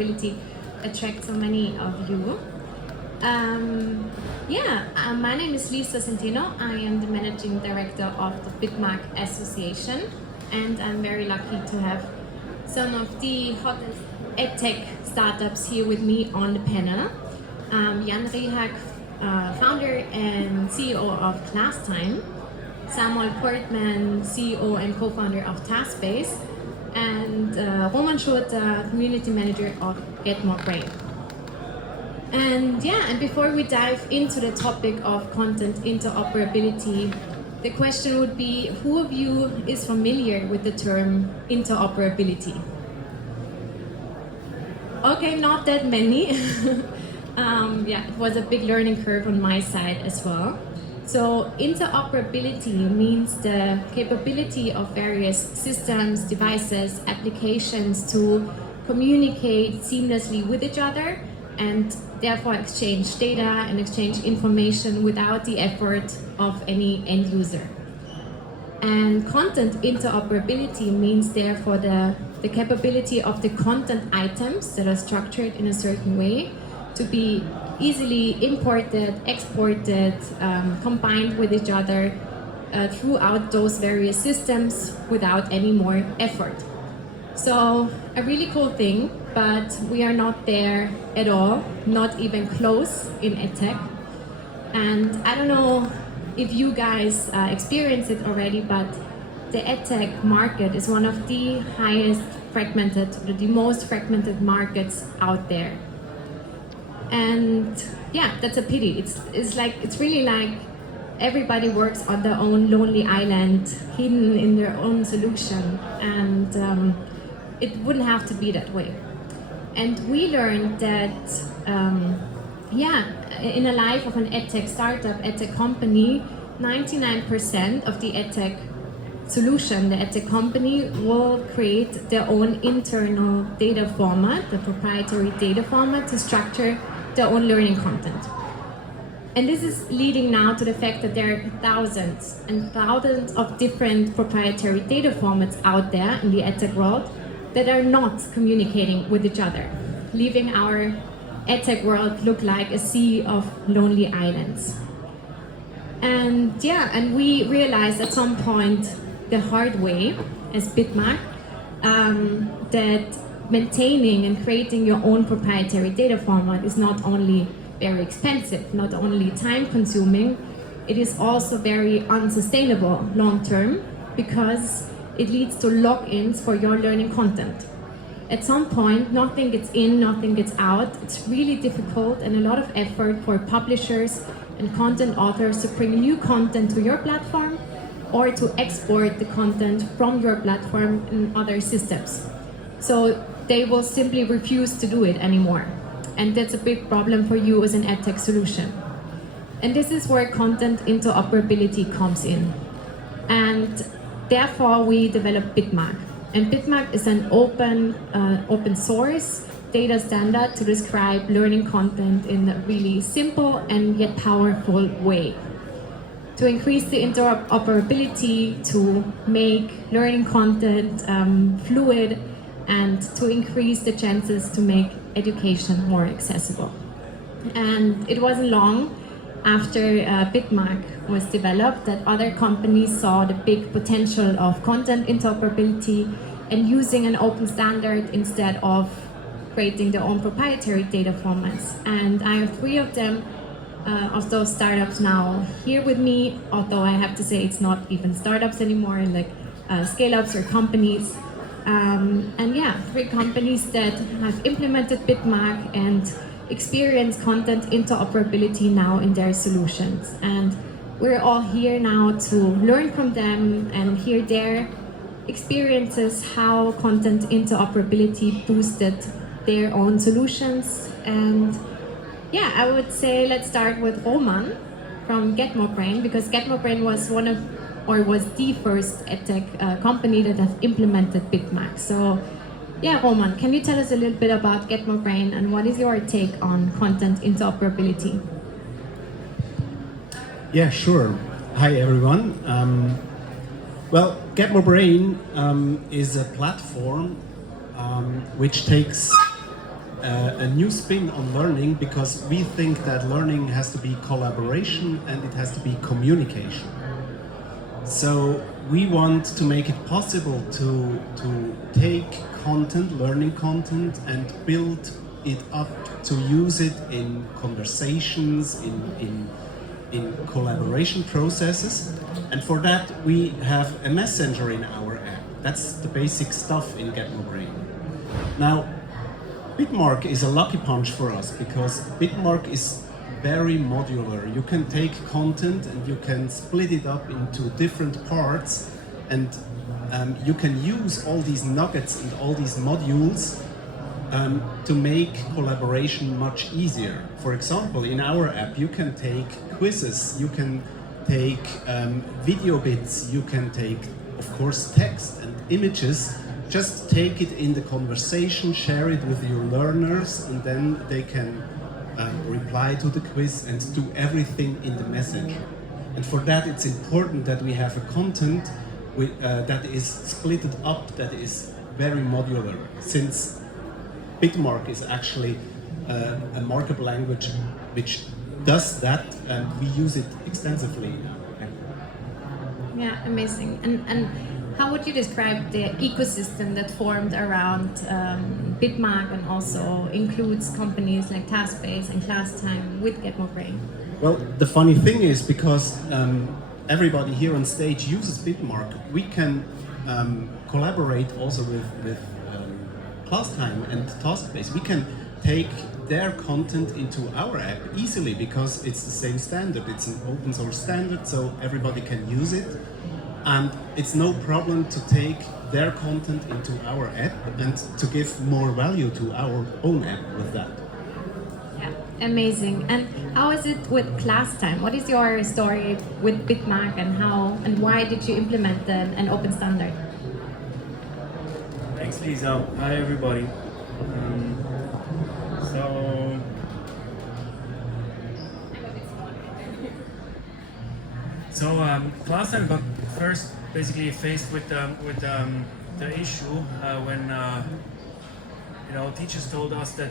Interoperability attract so many of you. My name is Lisa Centeno. I am the Managing Director of the Bitmark Association, and I'm very lucky to have some of the hottest EdTech startups here with me on the panel. Jan Rihak, founder and CEO of Classtime, Samuel Portman, CEO and co-founder of Taskbase, and Roman Schurter, community manager of Brain. And before we dive into the topic of content interoperability, the question would be, who of you is familiar with the term interoperability? Okay, not that many. It was a big learning curve on my side as well. So interoperability means the capability of various systems, devices, applications to communicate seamlessly with each other and therefore exchange data and exchange information without the effort of any end user. And content interoperability means therefore the capability of the content items that are structured in a certain way to be easily imported, exported, combined with each other throughout those various systems without any more effort. So a really cool thing, but we are not there at all, not even close in EdTech. And I don't know if you guys experience it already, but the EdTech market is one of the highest fragmented, the most fragmented markets out there. And that's a pity. It's really like everybody works on their own lonely island, hidden in their own solution, and it wouldn't have to be that way. And we learned that in the life of an EdTech startup, EdTech company, 99% of the EdTech solution, the EdTech company will create their own internal data format, the proprietary data format, to structure their own learning content. And this is leading now to the fact that there are thousands and thousands of different proprietary data formats out there in the EdTech world that are not communicating with each other, leaving our EdTech world look like a sea of lonely islands. And we realized at some point the hard way as Bitmark that maintaining and creating your own proprietary data format is not only very expensive, not only time consuming, it is also very unsustainable long term because it leads to logins for your learning content. At some point, nothing gets in, nothing gets out. It's really difficult and a lot of effort for publishers and content authors to bring new content to your platform or to export the content from your platform in other systems. So they will simply refuse to do it anymore. And that's a big problem for you as an EdTech solution. And this is where content interoperability comes in. And therefore, we developed Bitmark. And Bitmark is an open source data standard to describe learning content in a really simple and yet powerful way. To increase the interoperability, to make learning content fluid, and to increase the chances to make education more accessible. And it wasn't long after Bitmark was developed that other companies saw the big potential of content interoperability and using an open standard instead of creating their own proprietary data formats. And I have 3 of them, of those startups now here with me, although I have to say it's not even startups anymore, like scale-ups or companies. 3 companies that have implemented Bitmark and experience content interoperability now in their solutions. And we're all here now to learn from them and hear their experiences, how content interoperability boosted their own solutions. And I would say let's start with Roman from Brain, because Brain was was the first EdTech company that have implemented Bitmark. So Roman, can you tell us a little bit about Brain and what is your take on content interoperability? Yeah, sure. Hi, everyone. Brain is a platform which takes a new spin on learning because we think that learning has to be collaboration and it has to be communication. So we want to make it possible to take content, learning content, and build it up to use it in conversations, in collaboration processes. And for that we have a messenger in our app. That's the basic stuff in Get More Brain. Now, Bitmark is a lucky punch for us because Bitmark is very modular. You can take content and you can split it up into different parts, and you can use all these nuggets and all these modules to make collaboration much easier. For example, in our app you can take quizzes, you can take video bits, you can take, of course, text and images. Just take it in the conversation, share it with your learners, and then they can reply to the quiz and do everything in the message. And for that it's important that we have a content that is splitted up, that is very modular. Since Bitmark is actually a markup language which does that, and we use it extensively now. Yeah, amazing. And how would you describe the ecosystem that formed around Bitmark and also includes companies like Taskbase and Classtime with Get More Brain? Well, the funny thing is, because everybody here on stage uses Bitmark, we can collaborate also with Classtime and Taskbase. We can take their content into our app easily because it's the same standard. It's an open source standard, so everybody can use it. And it's no problem to take their content into our app and to give more value to our own app with that. Yeah, amazing. And how is it with Classtime? What is your story with Bitmark, and how and why did you implement an open standard? Thanks, Lisa. Hi, everybody. Classtime, but first, basically faced with the issue when teachers told us that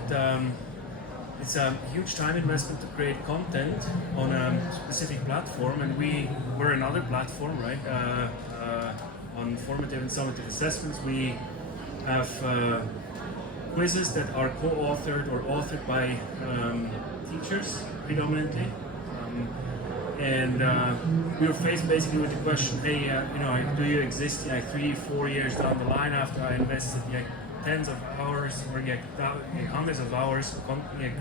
it's a huge time investment to create content on a specific platform, and we were another platform, right? On formative and summative assessments, we have quizzes that are co-authored or authored by teachers predominantly. And we were faced basically with the question, hey, do you exist 3-4 years down the line after I invested tens of hours or hundreds of hours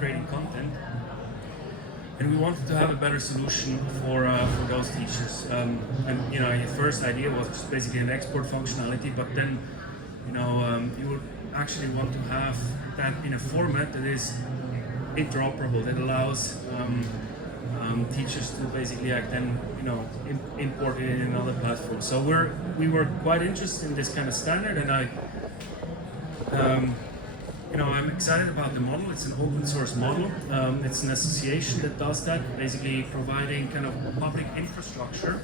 creating content? And we wanted to have a better solution for those teachers. And the first idea was just basically an export functionality, but then you would actually want to have that in a format that is interoperable, that allows teachers to basically import it in another platform. So we were quite interested in this kind of standard, and I'm excited about the model. It's an open source model. It's an association that does that, basically providing kind of public infrastructure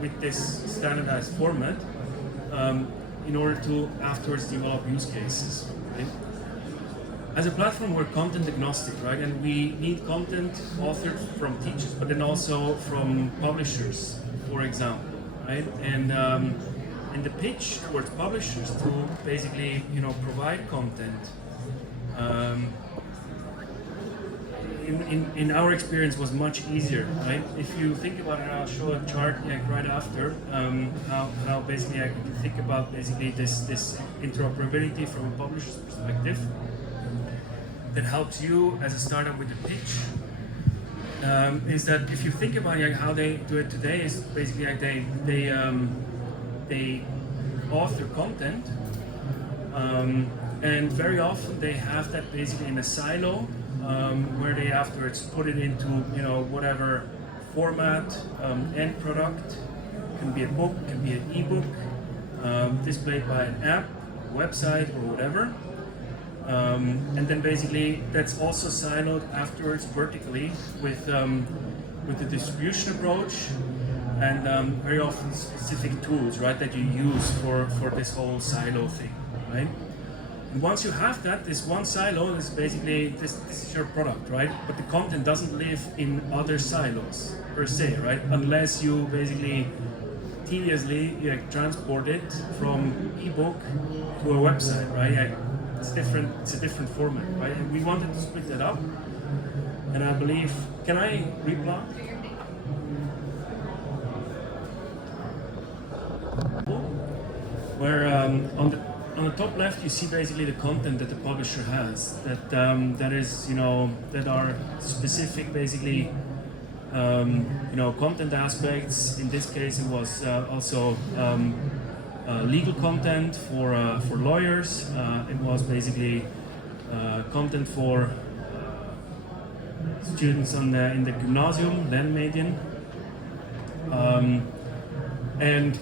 with this standardized format in order to afterwards develop use cases. Right? As a platform, we're content agnostic, right? And we need content authored from teachers, but then also from publishers, for example, right? And the pitch towards publishers to basically, provide content. In our experience, was much easier, right? If you think about it, I'll show a chart right after how basically I can think about basically this interoperability from a publisher's perspective. That helps you as a startup with the pitch is that if you think about how they do it today, is basically they author content, and very often they have that basically in a silo where they afterwards put it into whatever format, end product. Can be a book, can be an ebook, displayed by an app, website, or whatever. And then basically that's also siloed afterwards vertically with the distribution approach and very often specific tools, right, that you use for this whole silo thing, right? And once you have that, this one silo is basically, this is your product, right? But the content doesn't live in other silos per se, right? Unless you basically tediously transport it from ebook to a website, right? It's different. It's a different format, right? And we wanted to split that up. And I believe, can I replug? Where on the top left you see basically the content that the publisher has. That is, that are specific basically. Content aspects. In this case, it was also legal content for lawyers. It was basically content for students in the gymnasium, Lernmedien, and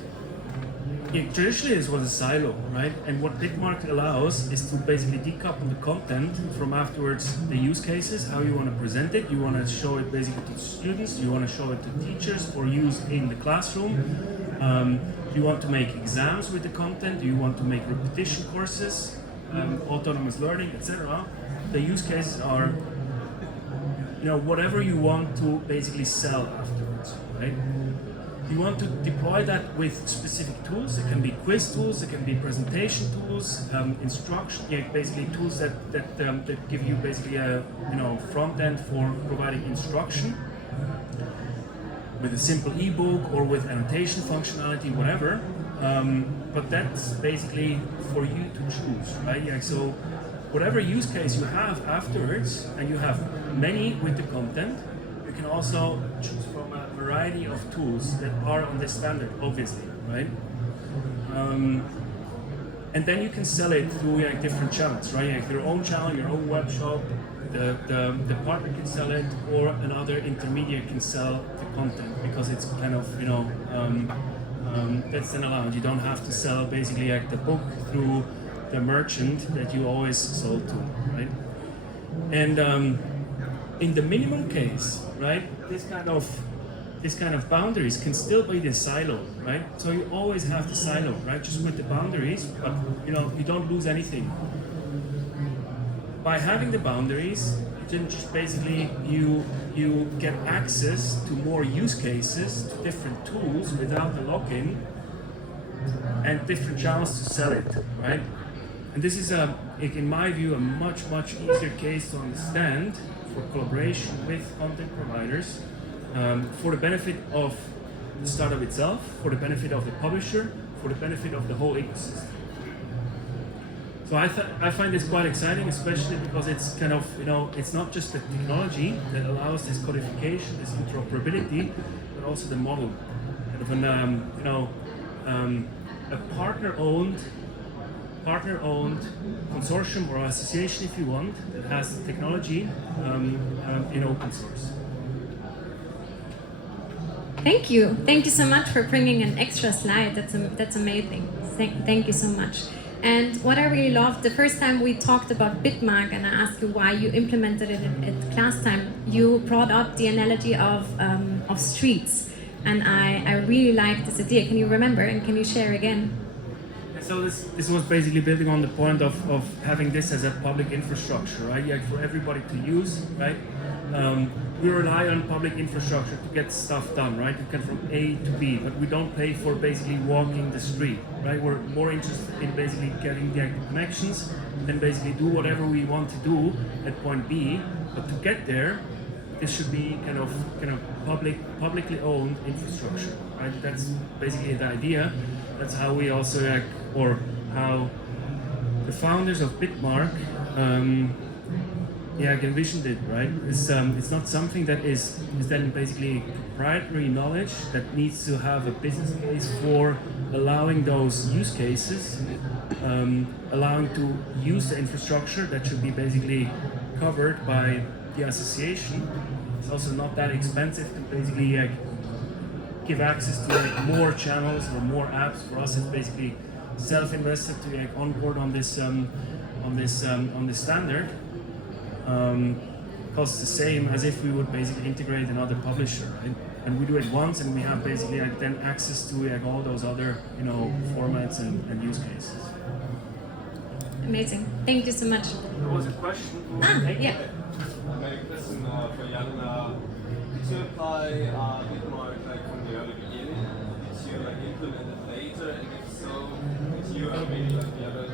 traditionally this was a silo, right? And what Bitmark allows is to basically decouple the content from afterwards the use cases, how you want to present it. You want to show it basically to students, you want to show it to teachers for use in the classroom. You want to make exams with the content, you want to make repetition courses, autonomous learning, etc. The use cases are, whatever you want to basically sell afterwards, right? You want to deploy that with specific tools. It can be quiz tools, it can be presentation tools, instruction, basically tools that give you basically a front end for providing instruction with a simple ebook or with annotation functionality, whatever. But that's basically for you to choose, right? So whatever use case you have afterwards, and you have many with the content, you can also choose from a variety of tools that are on this standard, obviously, right? And then you can sell it through different channels, right? Your own channel, your own web shop, the partner can sell it, or another intermediate can sell the content, because it's kind of, that's then allowed. You don't have to sell basically the book through the merchant that you always sold to, right? And in the minimum case, right, this kind of boundaries can still be the silo, right? So you always have the silo, right? Just with the boundaries, but you don't lose anything. By having the boundaries, then just basically you get access to more use cases, to different tools without the lock-in, and different channels to sell it, right? And this is in my view, a much easier case to understand for collaboration with content providers, for the benefit of the startup itself, for the benefit of the publisher, for the benefit of the whole ecosystem. So I find this quite exciting, especially because it's kind of, it's not just the technology that allows this codification, this interoperability, but also the model. Kind of a partner-owned consortium or association, if you want, that has the technology in open source. Thank you. Thank you so much for bringing an extra slide. That's amazing. Thank you so much. And what I really loved, the first time we talked about Bitmark and I asked you why you implemented it at Classtime, you brought up the analogy of streets. And I really liked this idea. Can you remember and can you share again? So this was basically building on the point of having this as a public infrastructure, right? For everybody to use, right? We rely on public infrastructure to get stuff done, right? You can from A to B, but we don't pay for basically walking the street, right? We're more interested in basically getting the connections and basically do whatever we want to do at point B. But to get there, this should be kind of publicly owned infrastructure, right? That's basically the idea. That's how we also or how the founders of Bitmark envisioned it, right? It's not something that is then basically proprietary knowledge that needs to have a business case for allowing those use cases, allowing to use the infrastructure that should be basically covered by the association. It's also not that expensive to basically give access to more channels or more apps. For us, it's basically self-invested to onboard on this standard. Costs the same as if we would basically integrate another publisher, right? And we do it once, and we have basically then access to all those other formats and use cases. Amazing. Thank you so much. There was a question. Yeah. Maybe a question for Jan. Did you apply Bitmark like from the early beginning? Did you like implement it later? And if so, did you maybe like the other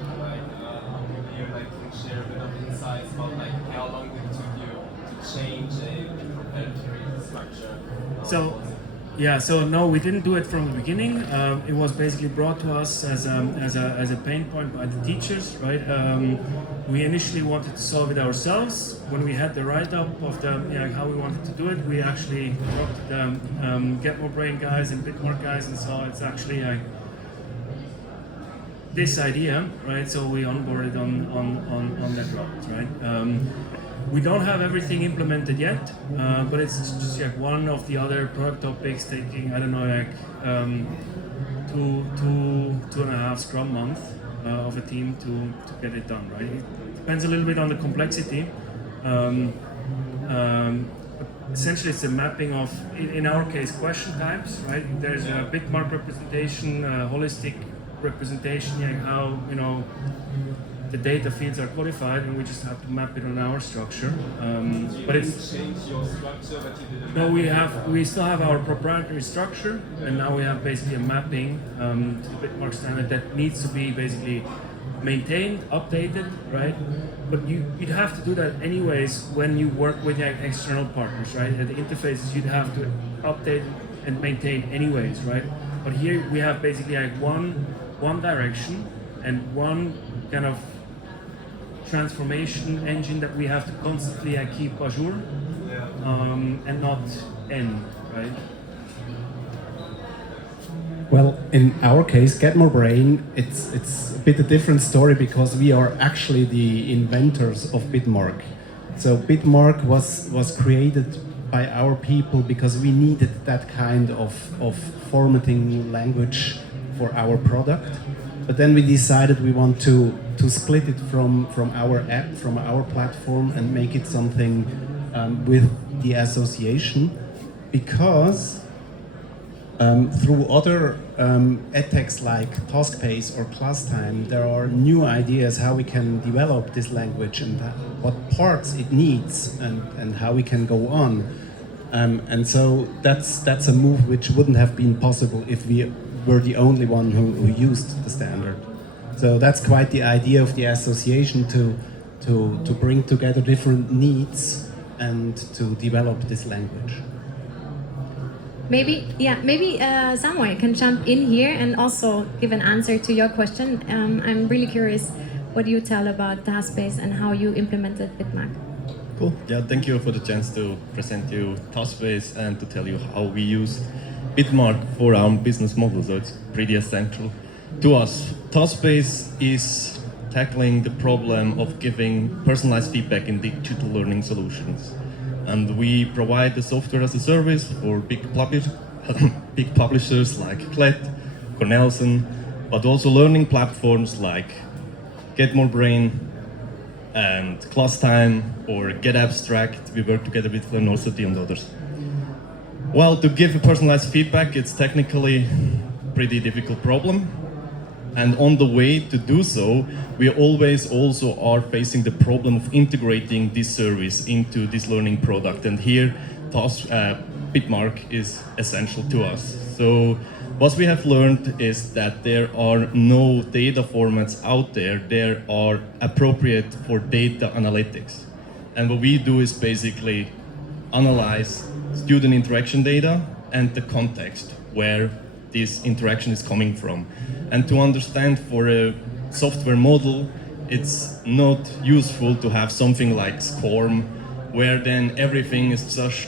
maybe you like can share a bit of insights about like how long did it took you to change a proprietary structure? So no, we didn't do it from the beginning. It was basically brought to us as a pain point by the teachers, right? We initially wanted to solve it ourselves. When we had the write-up of how we wanted to do it, we actually talked to the Get More Brain guys and Bitmark guys and saw it's actually this idea, right? So we onboarded on that route, right? We don't have everything implemented yet, but it's just like one of the other product topics taking, I don't know, like 2.5 Scrum month of a team to get it done, right? It depends a little bit on the complexity. Essentially, it's a mapping of, in our case, question types, right? There's a Bitmark representation, a holistic representation, like how, the data fields are codified, and we just have to map it on our structure. But it's change your structure, but you didn't. No, we still have our proprietary structure, and now we have basically a mapping to the Bitmark standard that needs to be basically maintained, updated, right? But you'd have to do that anyways when you work with external partners, right? At the interfaces, you'd have to update and maintain anyways, right? But here we have basically like one direction and one kind of transformation engine that we have to constantly keep azure, and not end, right? Well, in our case, Get More Brain, it's a bit a different story because we are actually the inventors of Bitmark. So Bitmark was created by our people because we needed that kind of formatting language for our product. But then we decided we want to split it from our app, from our platform, and make it something with the association, because through other EdTechs like Taskbase or Classtime, there are new ideas how we can develop this language and what parts it needs and how we can go on. And so that's a move which wouldn't have been possible if we were the only one who used the standard. So that's quite the idea of the association, to bring together different needs and to develop this language. Maybe Samuel can jump in here and also give an answer to your question. I'm really curious what you tell about Taskbase and how you implemented Bitmark. Cool. Yeah, thank you for the chance to present you Taskbase and to tell you how we use Bitmark for our business model. So it's pretty essential to us. Taskbase is tackling the problem of giving personalized feedback in digital learning solutions. And we provide the software as a service for big publishers like Klett, Cornelsen, but also learning platforms like Get More Brain and Classtime or Get Abstract. We work together with Velocity and others. Well, to give a personalized feedback, it's technically a pretty difficult problem. And on the way to do so, we always also are facing the problem of integrating this service into this learning product. And here, Bitmark is essential to us. So what we have learned is that there are no data formats out there that are appropriate for data analytics. And what we do is basically analyze student interaction data and the context where this interaction is coming from. And to understand for a software model, it's not useful to have something like SCORM, where then everything is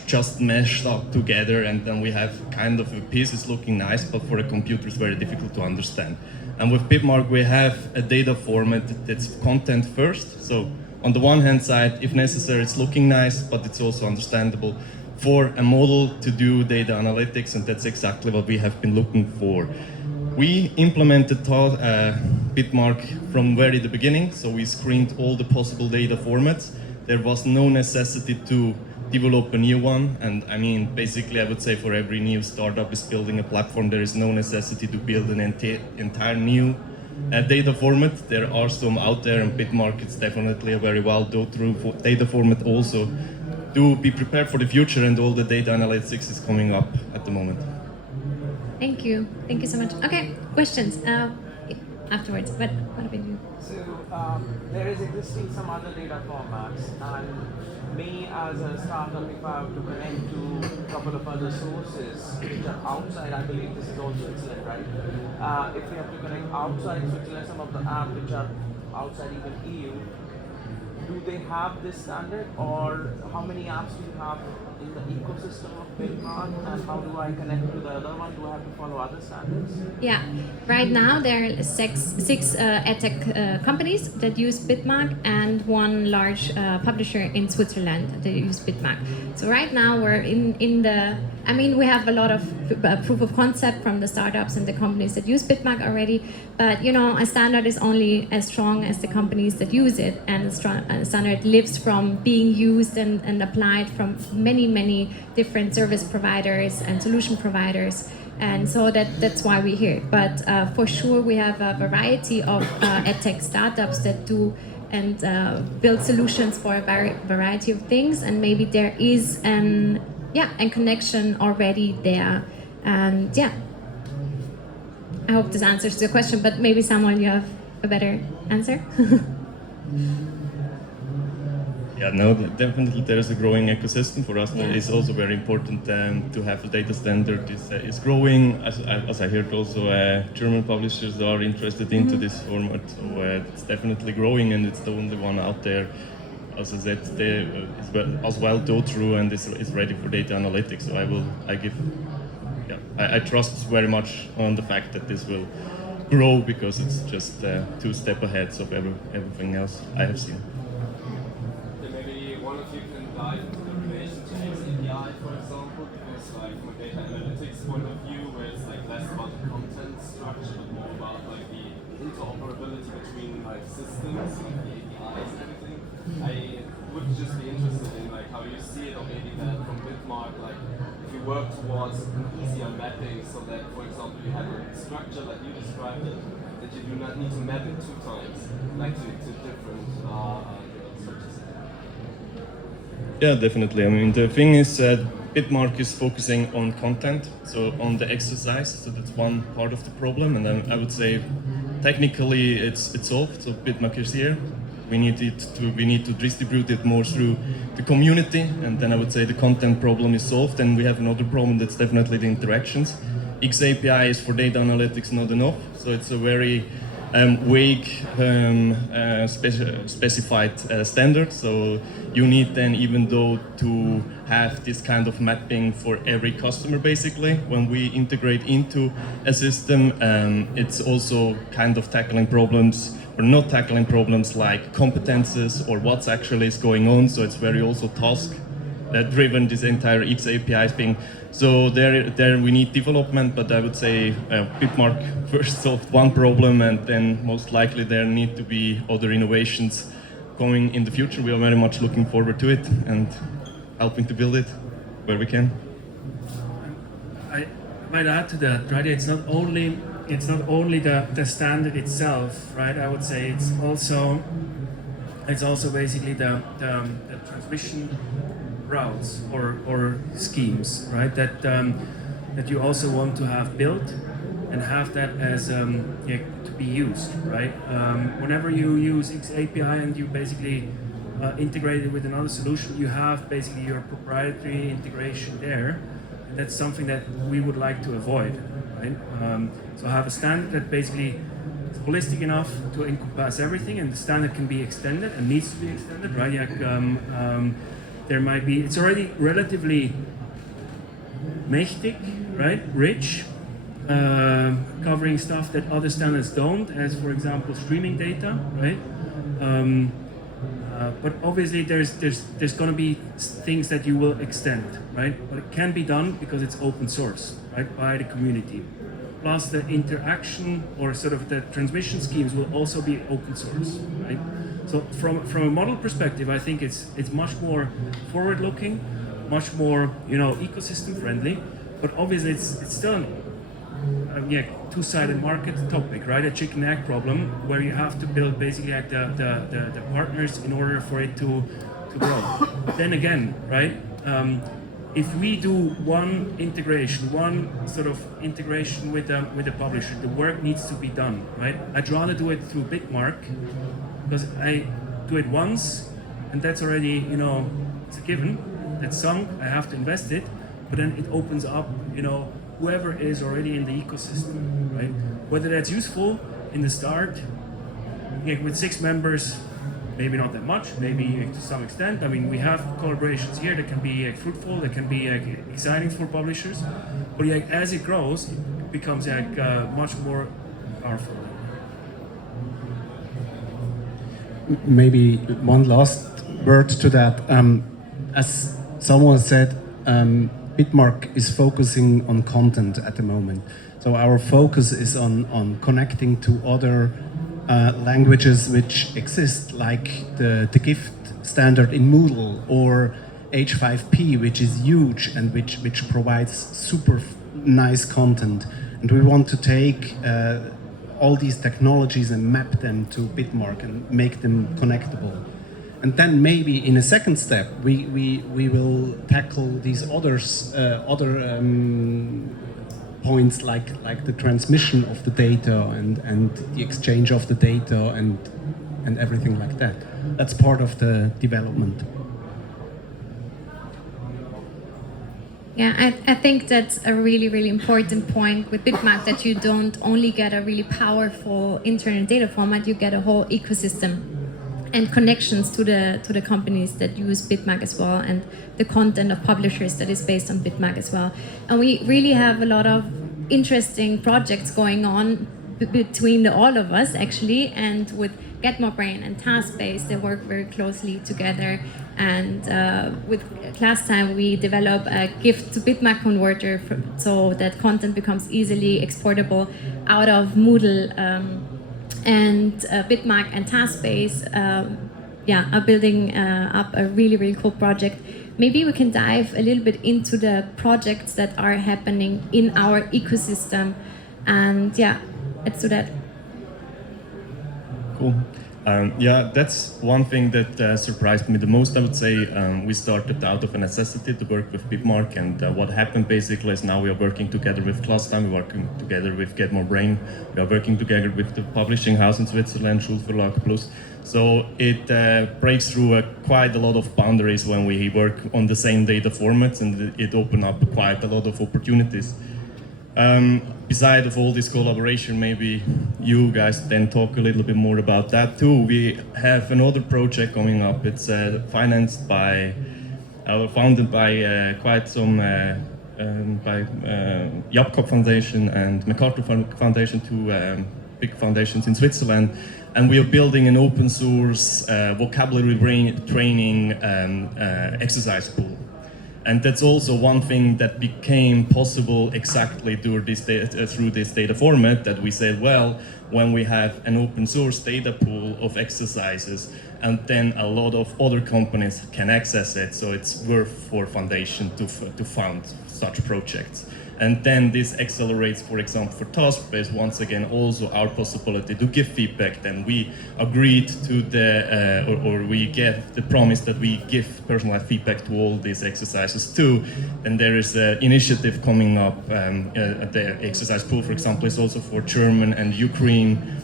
just meshed up together and then we have kind of a piece is looking nice, but for a computer it's very difficult to understand. And with Bitmark we have a data format that's content first. So on the one hand side, if necessary, it's looking nice, but it's also understandable for a model to do data analytics, and that's exactly what we have been looking for. We implemented Bitmark from very the beginning, so we screened all the possible data formats. There was no necessity to develop a new one, and I mean, basically I would say for every new startup is building a platform, there is no necessity to build an entire new data format. There are some out there, and Bitmark is definitely a very well thought through data format also. To be prepared for the future, and all the data analytics is coming up at the moment. Thank you so much. Okay, questions afterwards. But what about you? So there is existing some other data formats, and me as a startup, if I have to connect to a couple of other sources which are outside, I believe this is also Switzerland, right? If we have to connect outside Switzerland, some of the apps which are outside even EU, do they have this standard, or how many apps do you have in the ecosystem of Bitmark, and how do I connect to the other one? Do I have to follow other standards? Yeah, right now there are six EdTech companies that use Bitmark and one large publisher in Switzerland that use Bitmark. So right now we're in the, I mean, we have a lot of proof of concept from the startups and the companies that use Bitmark already, but you know, a standard is only as strong as the companies that use it, and a standard lives from being used and applied from many different service providers and solution providers, and so that's why we're here. But for sure we have a variety of EdTech startups that do and build solutions for a variety of things, and maybe there is an connection already there, and yeah, I hope this answers the question, but maybe someone you have a better answer. Yeah, no, definitely there is a growing ecosystem for us. Yeah. It's also very important to have a data standard. Is growing, as I heard also German publishers are interested into this format, so it's definitely growing, and it's the only one out there, as I said, as well thought through and is ready for data analytics. So I trust very much on the fact that this will grow, because it's just 2 steps ahead of everything else I have seen. Dive into the relation to XAPI, for example, because like from a data analytics point of view, where it's like less about the content structure but more about like the interoperability between like systems, like the APIs and everything. I would just be interested in like how you see it, or maybe that from Bitmark, like if you work towards an easier mapping, so that for example you have a structure like you described it, that you do not need to map it 2 times, like to different structures. Yeah, definitely. I mean, the thing is that Bitmark is focusing on content, so on the exercise. So that's one part of the problem, and then I would say technically it's solved. So Bitmark is here. We need to distribute it more through the community, and then I would say the content problem is solved. And we have another problem that's definitely the interactions. XAPI is for data analytics not enough, so it's a very vague specified standard. So you need then, even though, to have this kind of mapping for every customer basically. When we integrate into a system, it's also kind of tackling problems or not tackling problems like competences or what's actually is going on. So it's very also task driven, this entire XAPI thing. So there we need development, but I would say Bitmark first solved one problem, and then most likely there need to be other innovations coming in the future. We are very much looking forward to it and helping to build it where we can. I might add to that, right? It's not only the standard itself, right? I would say it's also basically the transmission routes or schemes, right? That you also want to have built and have that as to be used, right? Whenever you use XAPI and you basically integrate it with another solution, you have basically your proprietary integration there, and that's something that we would like to avoid, right? So have a standard that basically is holistic enough to encompass everything, and the standard can be extended and needs to be extended, right? There might be, it's already relatively mächtig, right? Rich, covering stuff that other standards don't, as for example streaming data, right? But obviously there's going to be things that you will extend, right? But it can be done because it's open source, right, by the community. Plus the interaction or sort of the transmission schemes will also be open source, right? So from a model perspective, I think it's much more forward-looking, much more ecosystem friendly. But obviously it's still two-sided market topic, right? A chicken egg problem where you have to build basically like the partners in order for it to grow. Then again, right? If we do one integration, one sort of integration with the publisher, the work needs to be done, right? I'd rather do it through Bitmark because I do it once and that's already, it's a given. That's sunk, I have to invest it, but then it opens up, whoever is already in the ecosystem, right? Whether that's useful in the start, with 6 members, maybe not that much, maybe to some extent. I mean, we have collaborations here that can be fruitful, that can be exciting for publishers, but as it grows, it becomes much more powerful. Maybe one last word to that. As someone said, Bitmark is focusing on content at the moment. So our focus is on connecting to other languages which exist, like the GIFT standard in Moodle or H5P, which is huge and which provides super nice content. And we want to take all these technologies and map them to Bitmark and make them connectable. And then maybe in a second step, we will tackle these other points like the transmission of the data and the exchange of the data and everything like that. That's part of the development. Yeah, I think that's a really, really important point with Bitmark, that you don't only get a really powerful internal data format, you get a whole ecosystem and connections to the companies that use Bitmark as well, and the content of publishers that is based on Bitmark as well. And we really have a lot of interesting projects going on between all of us actually, and with Get More Brain and Taskbase, they work very closely together. And with Classtime, we develop a GIF to Bitmark converter so that content becomes easily exportable out of Moodle. And Bitmark and Taskbase are building up a really, really cool project. Maybe we can dive a little bit into the projects that are happening in our ecosystem. And let's do that. Cool. That's one thing that surprised me the most, I would say. We started out of a necessity to work with Bitmark, and what happened basically is now we are working together with Classtime, we're working together with Get More Brain, we are working together with the publishing house in Switzerland, Schulverlag Plus. So it breaks through quite a lot of boundaries when we work on the same data formats, and it opened up quite a lot of opportunities. Beside of all this collaboration, maybe you guys then talk a little bit more about that too. We have another project coming up. It's financed by, founded by quite some, by Jakob Foundation and MacArthur Foundation, two big foundations in Switzerland. And we are building an open source vocabulary training exercise pool. And that's also one thing that became possible exactly through this data format, that we said, well, when we have an open source data pool of exercises, and then a lot of other companies can access it, so it's worth for foundation to fund such projects. And then this accelerates, for example, for Taskbase, once again, also our possibility to give feedback. Then we agreed to the, or we get the promise that we give personalized feedback to all these exercises too. And there is an initiative coming up. The exercise pool, for example, is also for German and Ukraine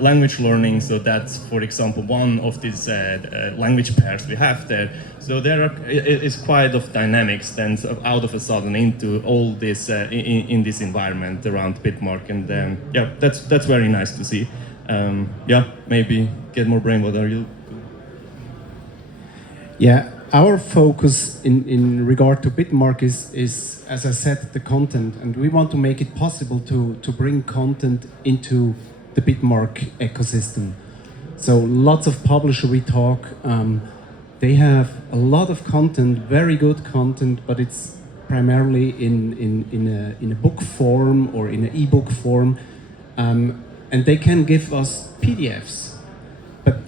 language learning. So that's, for example, one of these language pairs we have there. So there is quite of dynamics then out of a sudden into all this in this environment around Bitmark, and that's very nice to see. Maybe Get More Brain. What are you? Yeah, our focus in regard to Bitmark is, as I said, the content, and we want to make it possible to bring content into the Bitmark ecosystem. So lots of publishers we talk. They have a lot of content, very good content, but it's primarily in a book form or in an ebook form, and they can give us PDFs. But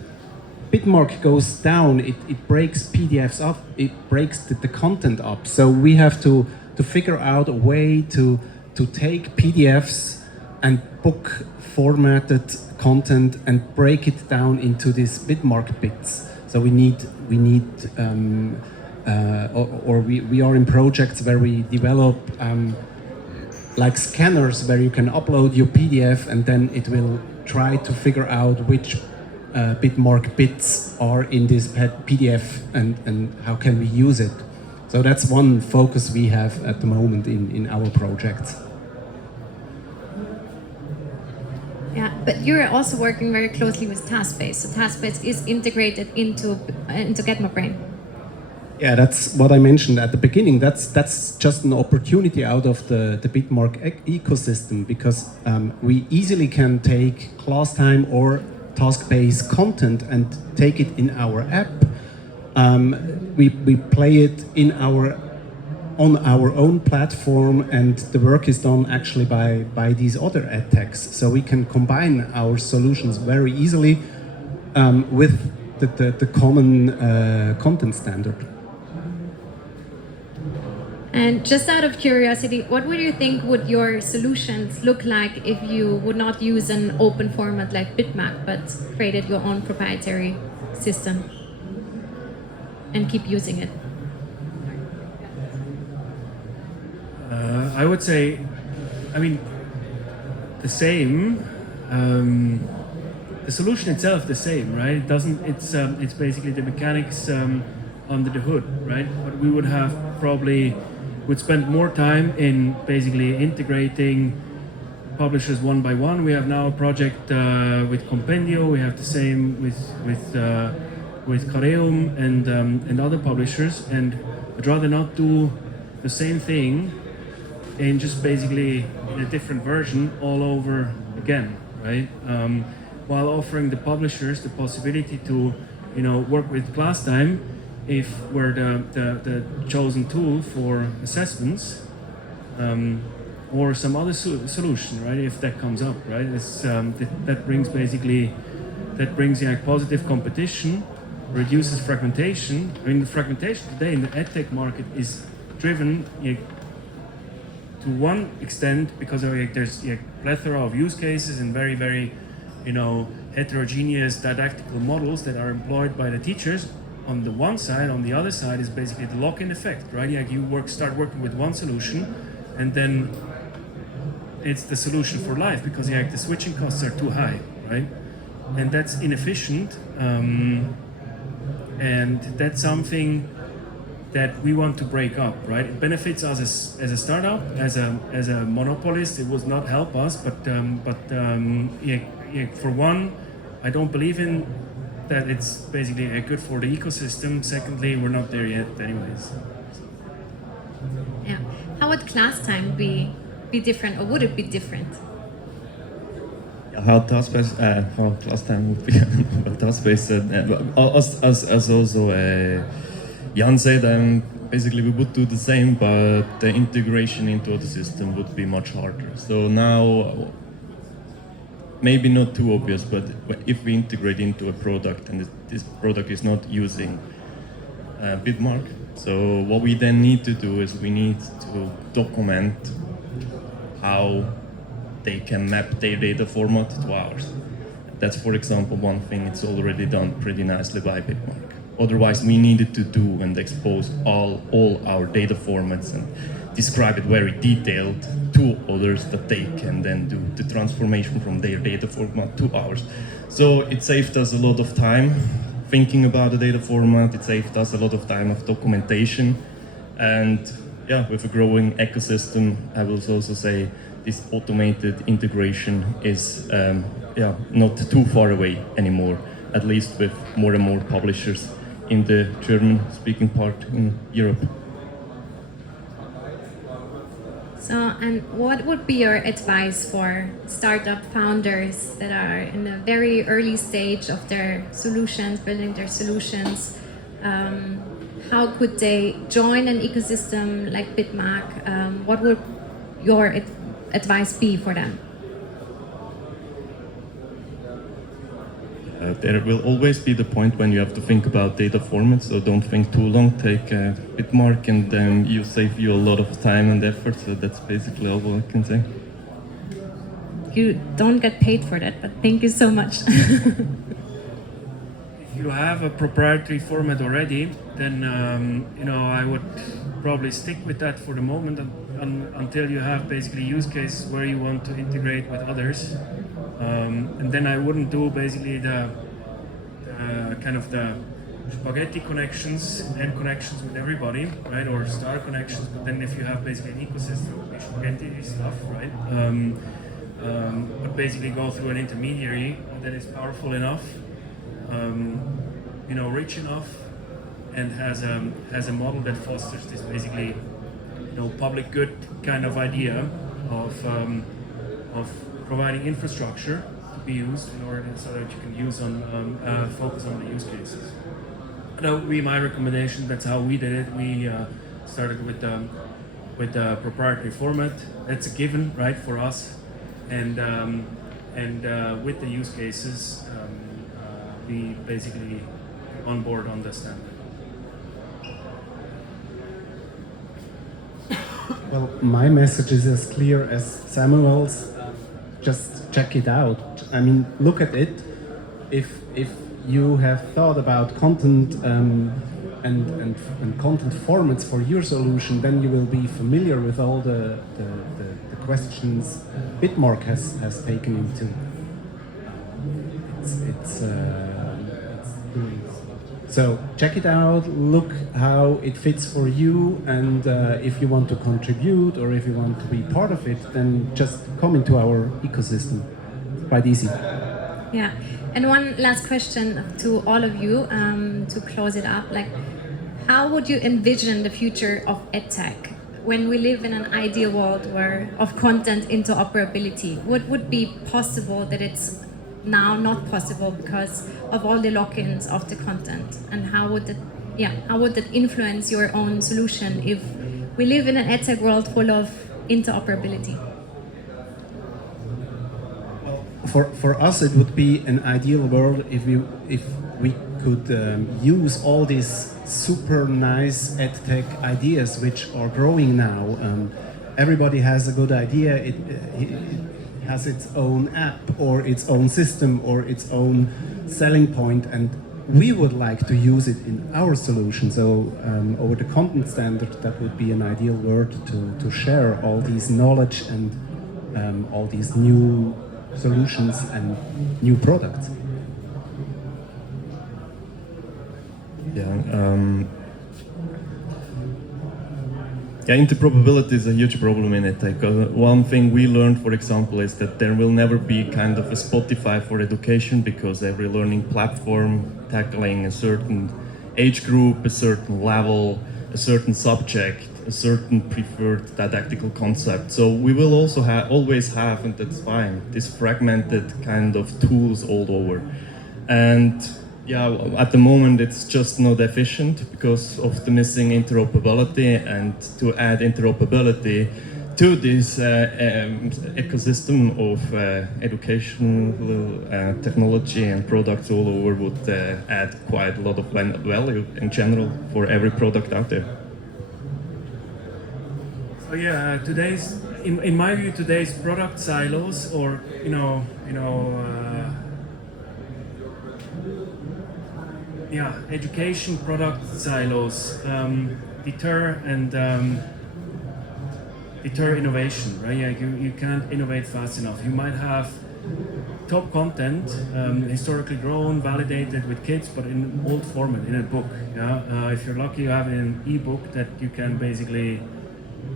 Bitmark goes down; it breaks PDFs up, it breaks the content up. So we have to figure out a way to to take PDFs and book formatted content and break it down into these bitmark bits. So we are in projects where we develop like scanners where you can upload your PDF and then it will try to figure out which bitmark bits are in this PDF and how can we use it. So that's one focus we have at the moment in our projects. Yeah, but you're also working very closely with Taskbase. So Taskbase is integrated into GetMoBrain. Yeah, that's what I mentioned at the beginning. That's just an opportunity out of the bitmark ecosystem, because we easily can take Classtime or Taskbase content and take it in our app. We play it on our own platform, and the work is done actually by these other EdTechs. So we can combine our solutions very easily with the common content standard. And just out of curiosity, what would you think would your solutions look like if you would not use an open format like Bitmap, but created your own proprietary system and keep using it? I would say, I mean, the same. The solution itself the same, right? It doesn't. It's basically the mechanics under the hood, right? But we would have probably would spend more time in basically integrating publishers one by one. We have now a project with Compendio. We have the same with Careum and other publishers, and I'd rather not do the same thing in just basically in a different version all over again, right? While offering the publishers the possibility to, work with Classtime if we're the chosen tool for assessments, or some other solution, right? If that comes up, right? That brings positive competition, reduces fragmentation. I mean, the fragmentation today in the EdTech market is driven to one extent because there's a plethora of use cases and very, very, heterogeneous didactical models that are employed by the teachers on the one side. On the other side is basically the lock-in effect, right? You start working with one solution, and then it's the solution for life because the switching costs are too high, right? And that's inefficient, and that's something that we want to break up, right? It benefits us as a startup, as a monopolist. It will not help us, but for one, I don't believe in that it's basically good for the ecosystem. Secondly, we're not there yet, anyways. Yeah. How would Classtime be different, or would it be different? How Classtime would be Taskbase, as also Jan said, basically we would do the same, but the integration into the system would be much harder. So now, maybe not too obvious, but if we integrate into a product and this product is not using Bitmark, so what we then need to do is we need to document how they can map their data format to ours. That's, for example, one thing. It's already done pretty nicely by Bitmark. Otherwise, we needed to do and expose all our data formats and describe it very detailed to others that they can then do the transformation from their data format to ours. So it saved us a lot of time thinking about the data format. It saved us a lot of time of documentation. And yeah, with a growing ecosystem, I will also say this automated integration is not too far away anymore, at least with more and more publishers in the German-speaking part in Europe. So, and what would be your advice for startup founders that are in a very early stage of their solutions, building their solutions? How could they join an ecosystem like Bitmark? What would your advice be for them? there will always be the point when you have to think about data formats, so don't think too long, take a bitmark and then you save you a lot of time and effort, so that's basically all I can say. You don't get paid for that, but thank you so much. If you have a proprietary format already, then I would probably stick with that for the moment until you have basically use cases where you want to integrate with others, and then I wouldn't do basically the kind of the spaghetti connections and connections with everybody, right, or star connections. But then if you have basically an ecosystem, spaghetti stuff, right, but basically go through an intermediary that is powerful enough, rich enough, and has a model that fosters this basically public good kind of idea of providing infrastructure to be used in order so that you can use focus on the use cases. That would be my recommendation. That's how we did it. We started with the proprietary format. That's a given, right, for us, and with the use cases, we basically on board on the standard. Well, my message is as clear as Samuel's. Just check it out. I mean, look at it. If you have thought about content and content formats for your solution, then you will be familiar with all the questions Bitmark has taken into. It's doing. So check it out, look how it fits for you, and if you want to contribute or if you want to be part of it, then just come into our ecosystem. It's quite easy. Yeah, and one last question to all of you to close it up. Like, how would you envision the future of EdTech when we live in an ideal world of content interoperability? What would be possible that it's now not possible because of all the lock-ins of the content, and how would that influence your own solution if we live in an EdTech world full of interoperability? For us, it would be an ideal world if we could use all these super nice EdTech ideas which are growing now. Everybody has a good idea. It has its own app or its own system or its own selling point, and we would like to use it in our solution. So over the content standard, that would be an ideal world to share all these knowledge and all these new solutions and new products. Yeah, interoperability is a huge problem in EdTech. One thing we learned, for example, is that there will never be kind of a Spotify for education, because every learning platform tackling a certain age group, a certain level, a certain subject, a certain preferred didactical concept. So we will also always have, and that's fine, this fragmented kind of tools all over. And yeah, at the moment it's just not efficient because of the missing interoperability, and to add interoperability to this ecosystem of educational technology and products all over would add quite a lot of value in general for every product out there. So yeah, in my view, today's product silos, or education product silos deter innovation, right? Yeah, you can't innovate fast enough. You might have top content, historically grown, validated with kids, but in old format, in a book. Yeah, if you're lucky, you have an e-book that you can basically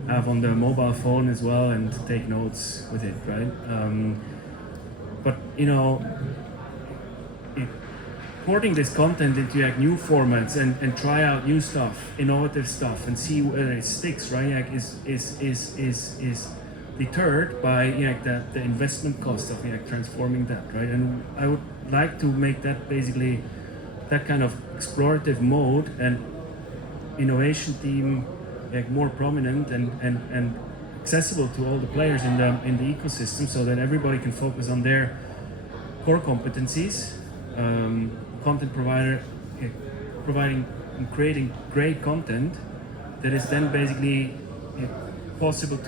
have on the mobile phone as well and take notes with it, right? But porting this content into new formats and try out new stuff, innovative stuff, and see whether it sticks, right? Is deterred by the investment cost of transforming that, right? And I would like to make that basically that kind of explorative mode and innovation team more prominent and accessible to all the players in the ecosystem, so that everybody can focus on their core competencies. content provider providing and creating great content that is then basically possible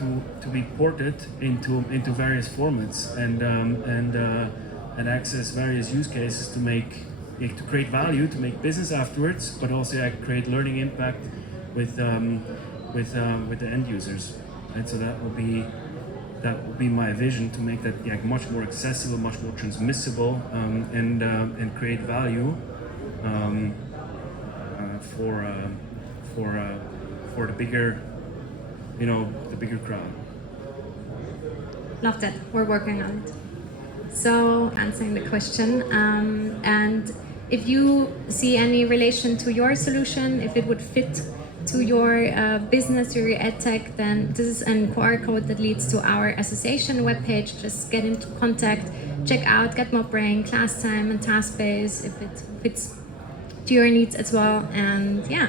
to be ported into various formats and access various use cases to create value, to make business afterwards, but also create learning impact with the end users. And so that will be my vision, to make that much more accessible, much more transmissible, and create value for the bigger, the bigger crowd. Love that. We're working on it. So, answering the question, and if you see any relation to your solution, if it would fit to your business or your EdTech, then this is a QR code that leads to our association webpage. Just get into contact, check out Get More Brain, Classtime, and Taskbase if it fits to your needs as well. And yeah,